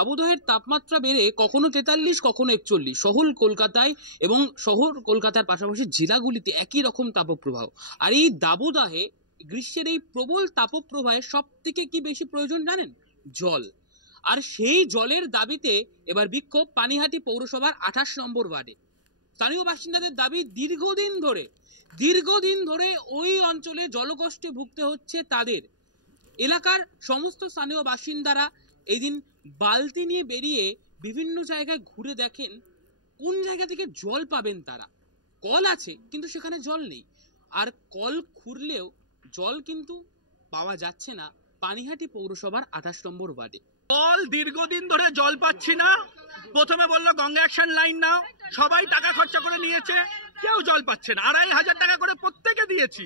দাবদাহের তাপমাত্রা বেড়ে কখনো 43 কখনো 41 শহর কলকাতায় এবং শহর কলকাতার পাশাপাশি জেলাগুলিতে একই রকম তাপপ্রবাহ। আর এই দাবদাহে গ্রীষ্মের এই প্রবল তাপপ্রবাহে সব থেকে কি বেশি প্রয়োজন জানেন? জল। আর সেই জলের দাবিতে এবার বিক্ষোভ পানিহাটি পৌরসভার 28 নম্বর ওয়ার্ডে। স্থানীয় বাসিন্দাদের দাবি দীর্ঘদিন ধরে ওই অঞ্চলে জলকষ্টে ভুগতে হচ্ছে তাদের। এলাকার সমস্ত স্থানীয় বাসিন্দারা এই দিন বালতি নিয়ে বেরিয়ে বিভিন্ন জায়গায় ঘুরে দেখেন কোন জায়গা থেকে জল পাবেন তারা। কল আছে কিন্তু সেখানে জল নেই, আর কল খুঁড়লেও জল কিন্তু পাওয়া যাচ্ছে না পানিহাটি পৌরসভার 28 নম্বর ওয়ার্ডে। জল দীর্ঘদিন ধরে জল পাচ্ছি না। প্রথমে বললো গঙ্গা অ্যাকশন লাইন নাও, সবাই টাকা খরচা করে নিয়েছে, কেউ জল পাচ্ছে না। 2500 টাকা করে প্রত্যেকে দিয়েছি।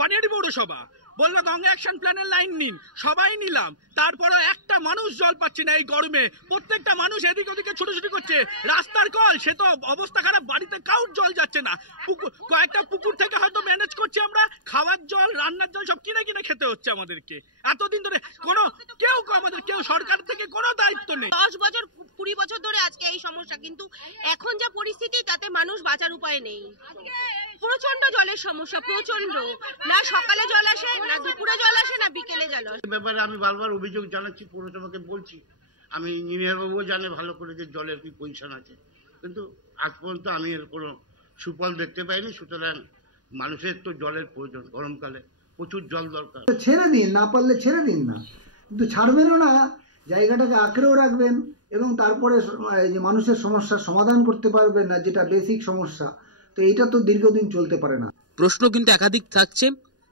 পানিহাটি পৌরসভা বললো গঙ্গা অ্যাকশন প্ল্যানের লাইন নিন, সবাই নিলাম, তারপরে একটা মানুষ জল পাচ্ছে না। এই গরমে প্রত্যেকটা মানুষ এদিক ওদিকে ছুটোছুটি করছে। রাস্তার কল সে তো অবস্থা খারাপ, বাড়িতে কাউর জল যাচ্ছে না। কয়েকটা পুকুর থেকে হয়তো ম্যানেজ করছি আমরা, খাওয়ার জল রান্নার জল সব কিনে কিনে খেতে হচ্ছে আমাদেরকে। এতদিন ধরে কেউ সরকার থেকে কোনো দায়িত্ব নেই। 10 বছর 20 বছর ধরে আজকে এই সমস্যা, কিন্তু এখন যা পরিস্থিতি তাতে মানুষ বাঁচার উপায় নেই। প্রচন্ড জলের সমস্যা, প্রচন্ড। না সকালে জল আসে, না দুপুরে জল আসে, না বিকেলে জল আসে। ব্যাপারে আমি বারবার অভিযোগ জানাচ্ছি, পৌরসভাকে বলছি। আমি ইঞ্জিনিয়ার বাবুও জানে ভালো করে যে জলের কি পজিশন আছে, কিন্তু আজ পর্যন্ত আমি এর কোনো সুফল দেখতে পাইনি। সুতরাং মানুষের তো জলের প্রয়োজন, গরমকালে প্রচুর জল দরকার। ছেড়ে দিন, না পারলে ছেড়ে দিন না, কিন্তু ছাড়বেনও না, জায়গাটাকে আঁকড়েও রাখবেন এবং তারপরে যে মানুষের সমস্যার সমাধান করতে পারবেন না, যেটা বেসিক সমস্যা। তো এইটা তো দীর্ঘদিন চলতে পারে না। প্রশ্ন কিন্তু একাধিক থাকছে,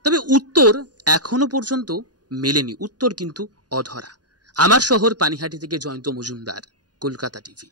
তবে উত্তর এখনো পর্যন্ত মেলেনি। উত্তর কিন্তু অধরা। আমার শহর পানিহাটি থেকে জয়ন্ত মজুমদার, কলকাতা টিভি।